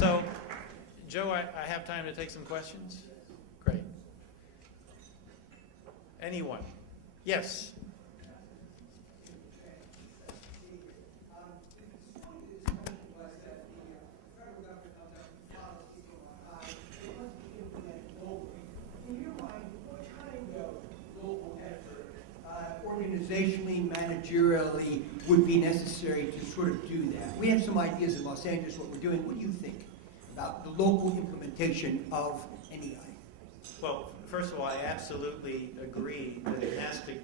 So, Joe, I have time to take some questions? Great. Anyone? Yes? Organizationally, managerially, would be necessary to sort of do that? We have some ideas in Los Angeles what we're doing. What do you think about the local implementation of NEI? Well, first of all, I absolutely agree that it has to.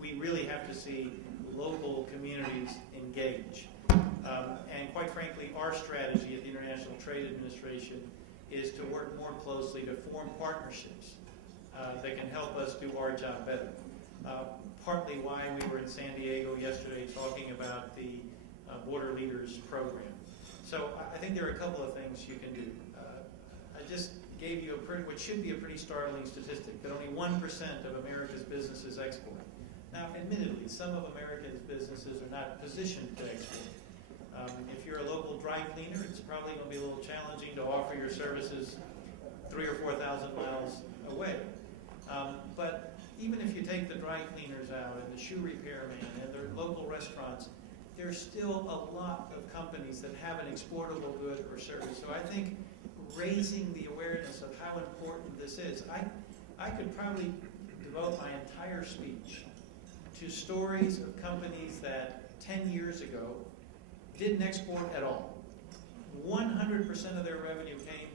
We really have to see local communities engage. And quite frankly, our strategy at the International Trade Administration is to work more closely to form partnerships that can help us do our job better. Partly why we were in San Diego yesterday talking about the Border Leaders Program. So I think there are a couple of things you can do. I just gave you what should be a pretty startling statistic, that only 1% of America's businesses export. Now, admittedly, some of America's businesses are not positioned to export. If you're a local dry cleaner, it's probably going to be a little challenging to offer your services 3,000 or 4,000 miles away. But even if you take the dry cleaners out and the shoe repairman and their local restaurants, there's still a lot of companies that have an exportable good or service. So I think raising the awareness of how important this is. I could probably devote my entire speech to stories of companies that 10 years ago didn't export at all. 100% of their revenue came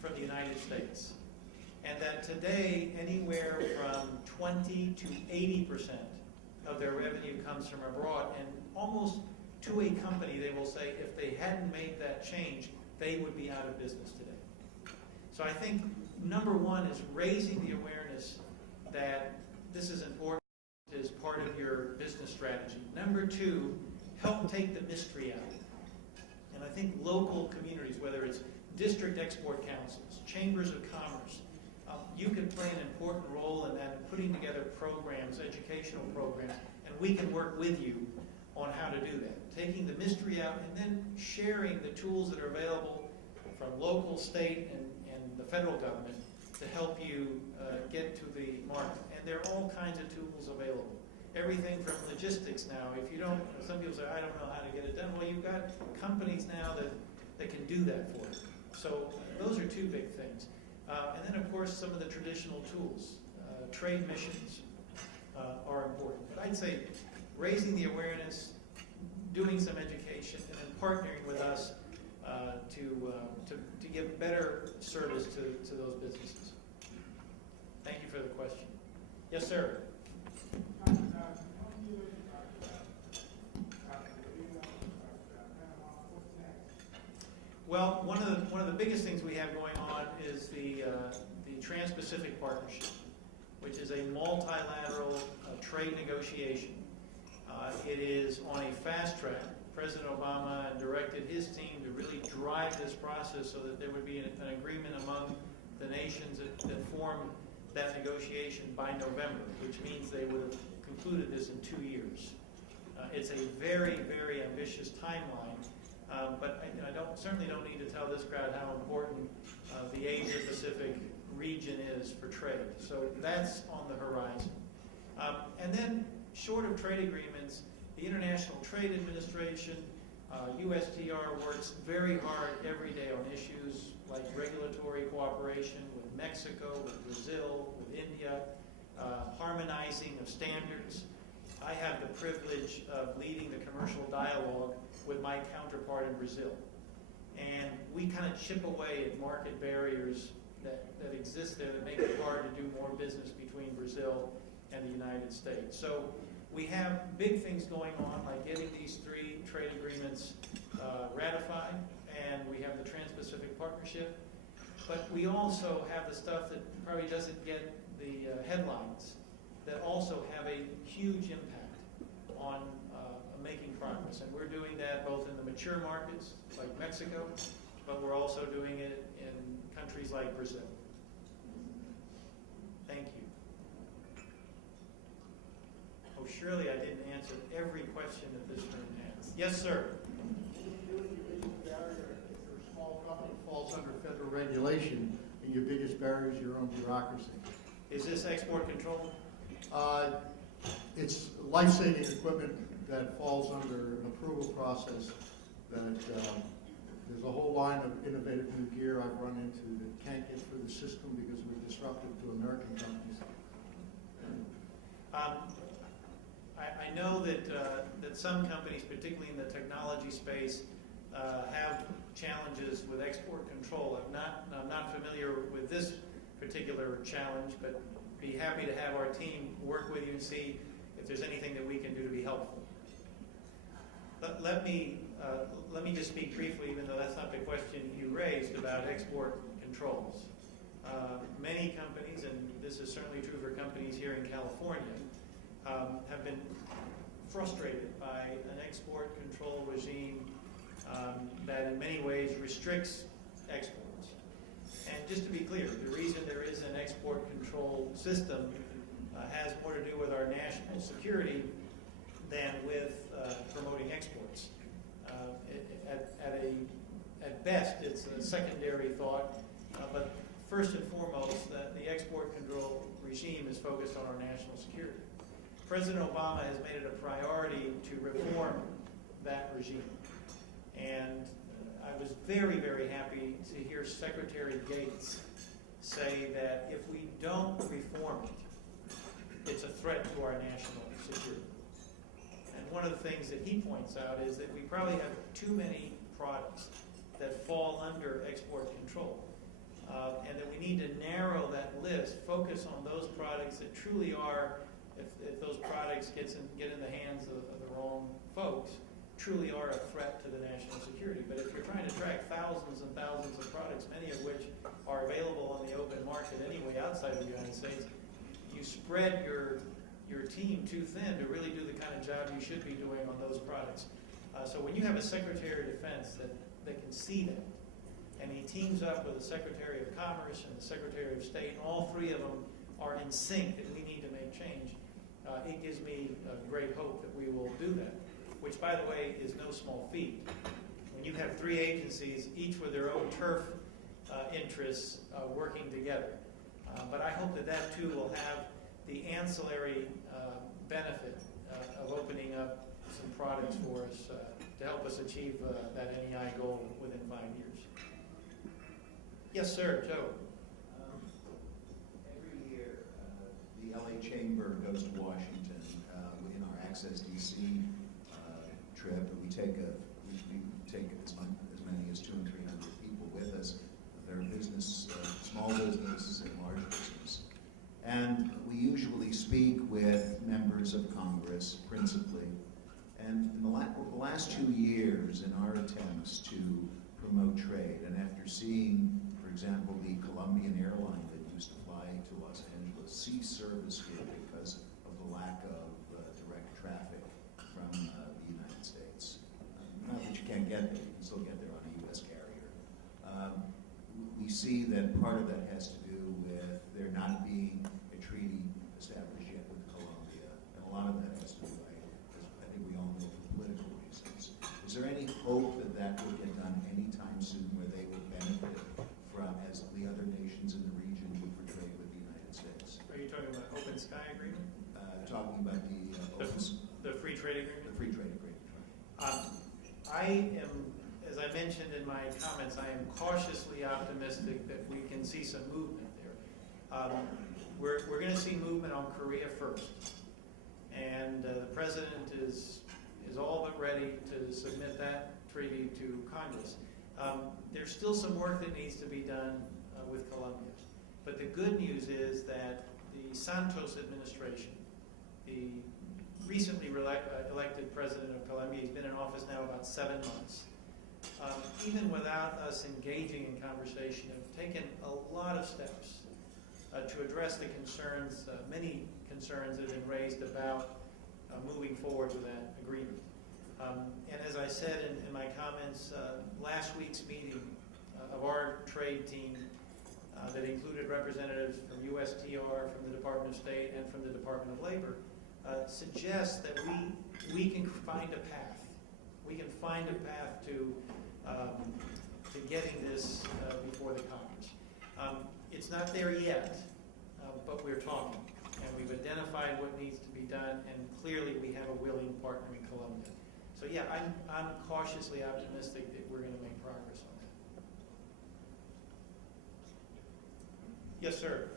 from the United States. And that today, anywhere from 20 to 80% of their revenue comes from abroad. And almost to a company, they will say if they hadn't made that change, they would be out of business today. So I think number one is raising the awareness that this is important as part of your business strategy. Number two, help take the mystery out. And I think local communities, whether it's district export councils, chambers of commerce, you can play an important role in that, putting together programs, educational programs, and we can work with you on how to do that. Taking the mystery out and then sharing the tools that are available from local, state, and the federal government to help you get to the market. And there are all kinds of tools available. Everything from logistics now. If you don't, some people say, I don't know how to get it done. Well, you've got companies now that can do that for you. So those are two big things. And then, of course, some of the traditional tools. Trade missions are important. But I'd say raising the awareness, doing some education, and then partnering with us to give better service to those businesses. Thank you for the question. Yes, sir. Well, one of the biggest things we have going on is the Trans-Pacific Partnership, which is a multilateral trade negotiation. It is on a fast track. President Obama directed his team to really drive this process so that there would be an agreement among the nations that form that negotiation by November, which means they would have concluded this in 2 years. It's a very, very ambitious timeline. But I certainly don't need to tell this crowd how important the Asia-Pacific region is for trade. So that's on the horizon. And then, short of trade agreements, the International Trade Administration, USTR, works very hard every day on issues like regulatory cooperation with Mexico, with Brazil, with India, harmonizing of standards. I have the privilege of leading the commercial dialogue with my counterpart in Brazil. And we kind of chip away at market barriers that exist there that make it hard to do more business between Brazil and the United States. So we have big things going on, like getting these 3 trade agreements ratified, and we have the Trans-Pacific Partnership. But we also have the stuff that probably doesn't get the headlines, that also have a huge impact on making progress. And we're doing that both in the mature markets, like Mexico, but we're also doing it in countries like Brazil. Thank you. Oh, surely I didn't answer every question that this room has. Yes, sir. Barrier if your small company falls and your biggest barrier is your own bureaucracy. Is this export control? It's life-saving equipment that falls under an approval process that there's a whole line of innovative new gear I've run into that can't get through the system because we're disruptive to American companies. I know that some companies, particularly in the technology space, have challenges with export control. I'm not familiar with this particular challenge, but be happy to have our team work with you and see if there's anything that we can do to be helpful. Let me just speak briefly, even though that's not the question you raised, about export controls. Many companies, and this is certainly true for companies here in California, have been frustrated by an export control regime that in many ways restricts exports. And just to be clear, the reason there is an export control system has more to do with our national security than with promoting exports. At best, it's a secondary thought, but first and foremost, the export control regime is focused on our national security. President Obama has made it a priority to reform that regime. And I was very, very happy to hear Secretary Gates say that if we don't reform it, it's a threat to our national security. And one of the things that he points out is that we probably have too many products that fall under export control. And that we need to narrow that list, focus on those products that truly are, if those products get in the hands of the wrong folks, truly are a threat to the national security. But if you're trying to track thousands and thousands of products, many of which are available on the open market anyway outside of the United States, you spread your team too thin to really do the kind of job you should be doing on those products. So when you have a Secretary of Defense that can see that, and he teams up with the Secretary of Commerce and the Secretary of State, and all three of them are in sync that we need to make change, it gives me great hope that we will do that, which, by the way, is no small feat. When you have three agencies, each with their own turf interests working together. But I hope that too will have the ancillary benefit of opening up some products for us to help us achieve that NEI goal within 5 years. Yes, sir, Joe. Every year, the LA Chamber goes to Washington in our Access DC trip, and we take as many as 200 and 300 people with us. They're business, small business and large business. And we usually speak with members of Congress, principally. And in the last 2 years, in our attempts to promote trade, and after seeing, for example, the Colombian airline that used to fly to Los Angeles cease service here because of the lack of direct traffic from the United States. Not that you can't get there, you can still get there on a U.S. carrier. We see that part of that has to do with there not being a treaty established yet with Colombia, and a lot of that has to do, I think we all know, for political reasons. Is there any hope that that will get done anytime soon, where they will benefit from, as the other nations in the region would for trade with the United States? Are you talking about Open Sky Agreement? Talking about the free trade agreement? The free trade agreement. I am, as I mentioned in my comments, I am cautiously optimistic that we can see some movement there. We're going to see movement on Korea first, and the president is all but ready to submit that treaty to Congress. There's still some work that needs to be done with Colombia, but the good news is that the Santos administration, the recently elected president of Colombia, he's been in office now about 7 months, even without us engaging in conversation, have taken a lot of steps to address the concerns, many concerns that have been raised about moving forward with that agreement. And as I said in my comments, last week's meeting of our trade team that included representatives from USTR, from the Department of State, and from the Department of Labor, suggests that we can find a path. We can find a path to getting this before the Congress. It's not there yet, but we're talking. And we've identified what needs to be done, and clearly we have a willing partner in Colombia. So yeah, I'm cautiously optimistic that we're going to make progress on that. Yes, sir.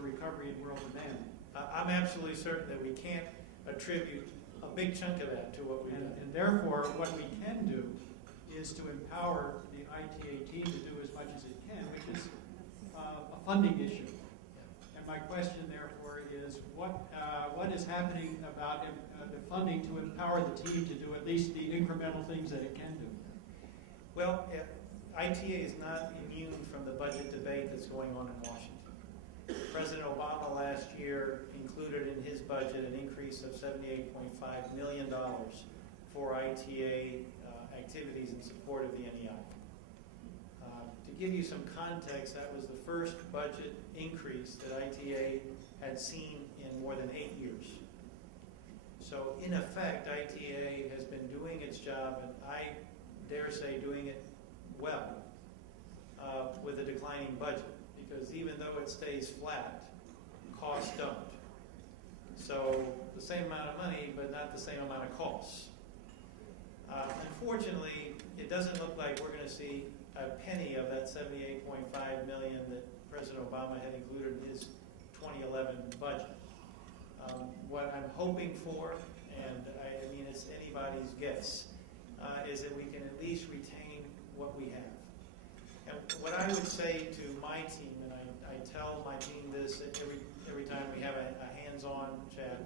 Recovery in world demand. I'm absolutely certain that we can't attribute a big chunk of that to what we've done. And therefore, what we can do is to empower the ITA team to do as much as it can, which is a funding issue. And my question, therefore, is what is happening about the funding to empower the team to do at least the incremental things that it can do? Well, ITA is not immune from the budget debate that's going on in Washington. President Obama last year included in his budget an increase of $78.5 million for ITA activities in support of the NEI. To give you some context, that was the first budget increase that ITA had seen in more than 8 years. So in effect, ITA has been doing its job, and I dare say doing it well, with a declining budget. Because even though it stays flat, costs don't. So the same amount of money, but not the same amount of costs. Unfortunately, it doesn't look like we're going to see a penny of that $78.5 million that President Obama had included in his 2011 budget. What I'm hoping for, and I mean it's anybody's guess, is that we can at least retain what we have. And what I would say to my team, and I tell my team this every time we have a hands-on chat,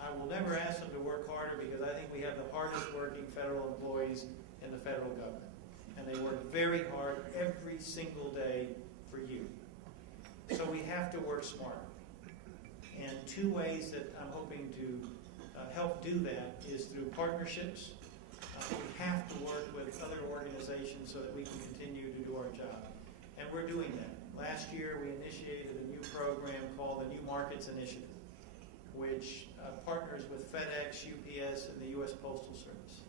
I will never ask them to work harder because I think we have the hardest working federal employees in the federal government. And they work very hard every single day for you. So we have to work smarter. And two ways that I'm hoping to help do that is through partnerships. We have to work with other organizations so that we can continue to do our job. And we're doing that. Last year we initiated a new program called the New Markets Initiative, which partners with FedEx, UPS, and the U.S. Postal Service.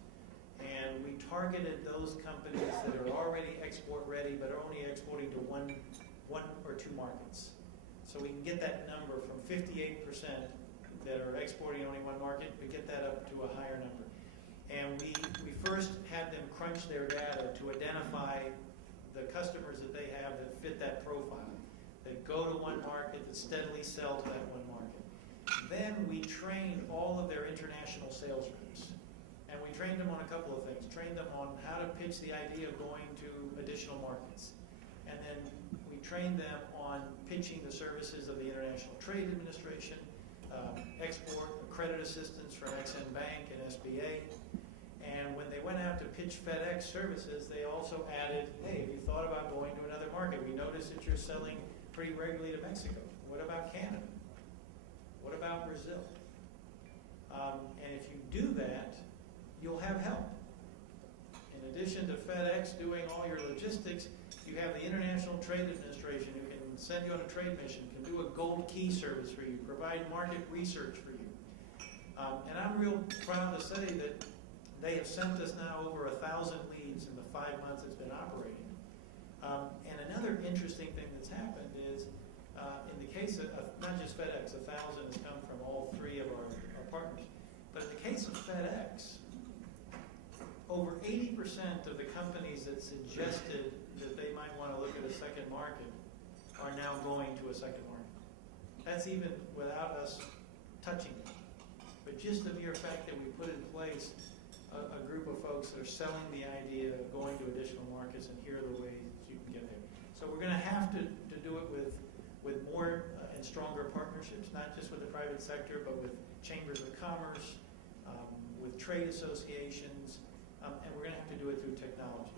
And we targeted those companies that are already export ready but are only exporting to one or two markets. So we can get that number from 58% that are exporting only one market, we get that up to a higher number. And we first had them crunch their data to identify the customers that they have that fit that profile, that go to one market, that steadily sell to that one market. Then we trained all of their international sales reps. And we trained them on a couple of things. Trained them on how to pitch the idea of going to additional markets. And then we trained them on pitching the services of the International Trade Administration, export, credit assistance from Exim Bank and SBA. And when they went out to pitch FedEx services, they also added, hey, have you thought about going to another market? We noticed that you're selling pretty regularly to Mexico. What about Canada? What about Brazil? And if you do that, you'll have help. In addition to FedEx doing all your logistics, you have the International Trade Administration who can send you on a trade mission, can do a gold key service for you, provide market research for you. And I'm real proud to say that they have sent us now over 1,000 leads in the 5 months it's been operating. And another interesting thing that's happened is, in the case of not just FedEx, 1,000 has come from all three of our partners. But in the case of FedEx, over 80% of the companies that suggested that they might want to look at a second market are now going to a second market. That's even without us touching it. But just the mere fact that we put in place a group of folks that are selling the idea of going to additional markets, and here are the ways you can get there. So we're going to have to do it with more and stronger partnerships, not just with the private sector, but with chambers of commerce, with trade associations, and we're going to have to do it through technology.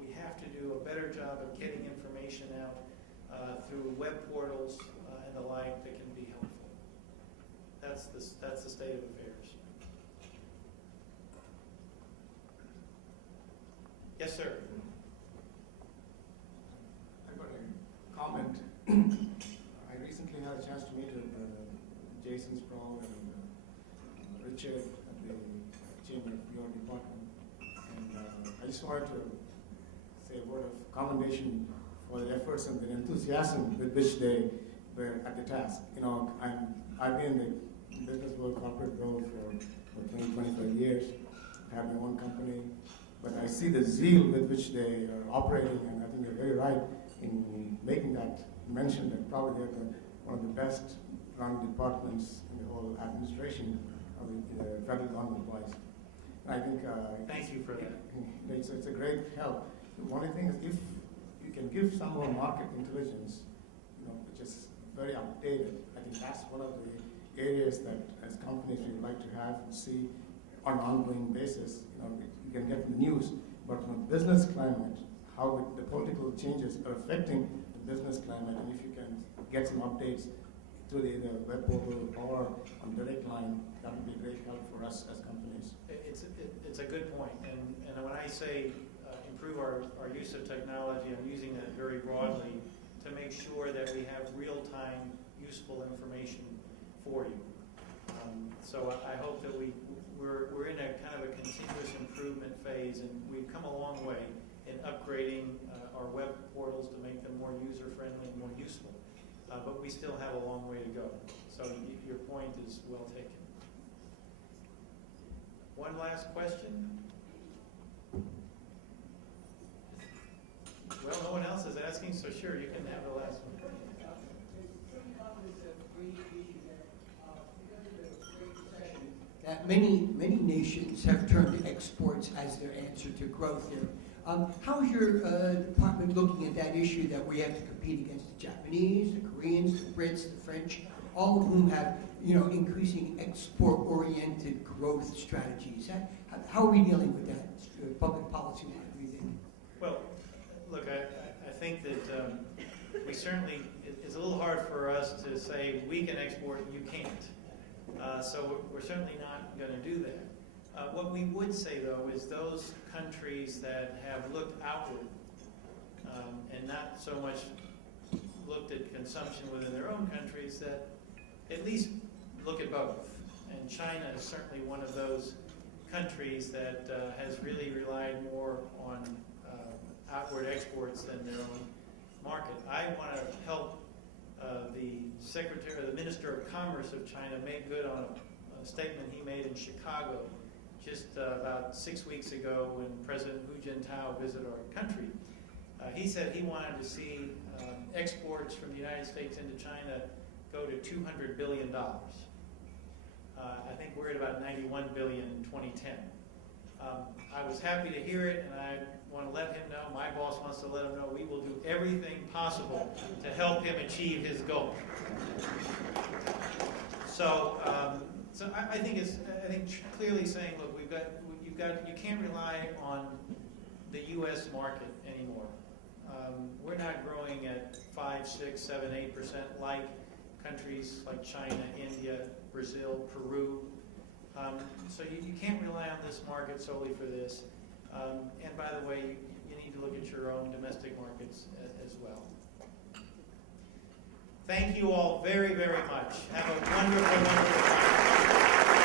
We have to do a better job of getting information out through web portals and the like that can be helpful. That's the state of affairs. Yes, sir. I've got a comment. chair of the chamber of your department. And I just wanted to say a word of commendation for the efforts and the enthusiasm with which they were at the task. You know, I've been in the business world, corporate world for 20, 25 years. I have my own company, but I see the zeal with which they are operating, and I think they're very right in making that mention that probably they're one of the best run departments in the whole administration of the federal government-wise. And I think Thank you for that. It's a great help. One of the things, if you can give some more market intelligence, which is very outdated, I think that's one of the areas that as companies we would like to have and see on an ongoing basis. You can get the news, but from a business climate, how the political changes are affecting the business climate, and if you can get some updates through the web portal or on direct line, that would be a great help for us as companies. It's a good point, and when I say improve our use of technology, I'm using that very broadly to make sure that we have real-time useful information for you. So I hope that we're in a kind of a continuous improvement phase, and we've come a long way in upgrading our web portals to make them more user-friendly and more useful. But we still have a long way to go. So your point is well taken. One last question? Well, no one else is asking, so sure, you can have the last one. That many nations have turned to exports as their answer to growth here. How is your department looking at that issue that we have to compete against the Japanese, the Koreans, the Brits, the French, all of whom have increasing export-oriented growth strategies? How are we dealing with that public policy-wise, do you think? Well, look, I think that we certainly, it's a little hard for us to say we can export and you can't. So we're certainly not going to do that. What we would say, though, is those countries that have looked outward and not so much looked at consumption within their own countries, that at least look at both. And China is certainly one of those countries that has really relied more on outward exports than their own market. I want to help the Minister of Commerce of China make good on a statement he made in Chicago just about 6 weeks ago when President Hu Jintao visited our country. He said he wanted to see exports from the United States into China go to $200 billion. I think we're at about $91 billion in 2010. I was happy to hear it, and I want to let him know, my boss wants to let him know, we will do everything possible to help him achieve his goal. So I think clearly saying, look, you can't rely on the U.S. market anymore. We're not growing at 5, 6, 7, 8% like countries like China, India, Brazil, Peru. So you can't rely on this market solely for this. And by the way, you need to look at your own domestic markets as well. Thank you all very, very much. Have a wonderful, wonderful time.